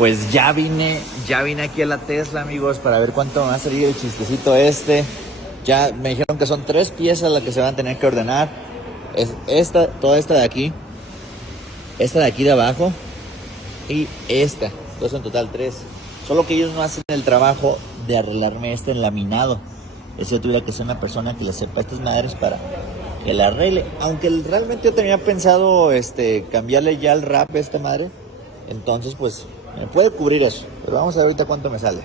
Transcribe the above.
Pues ya vine aquí a la Tesla, amigos, para ver cuánto me va a salir el chistecito este. Ya me dijeron que son 3 piezas las que se van a tener que ordenar. Es toda esta de aquí, esta de aquí de abajo y esta. Entonces en total 3. Solo que ellos no hacen el trabajo de arreglarme este enlaminado. Eso yo tuviera que ser una persona que le sepa estas madres para que la arregle. Aunque realmente yo tenía pensado cambiarle ya el wrap a esta madre. Entonces pues me puede cubrir eso. Pero vamos a ver ahorita cuánto me sale.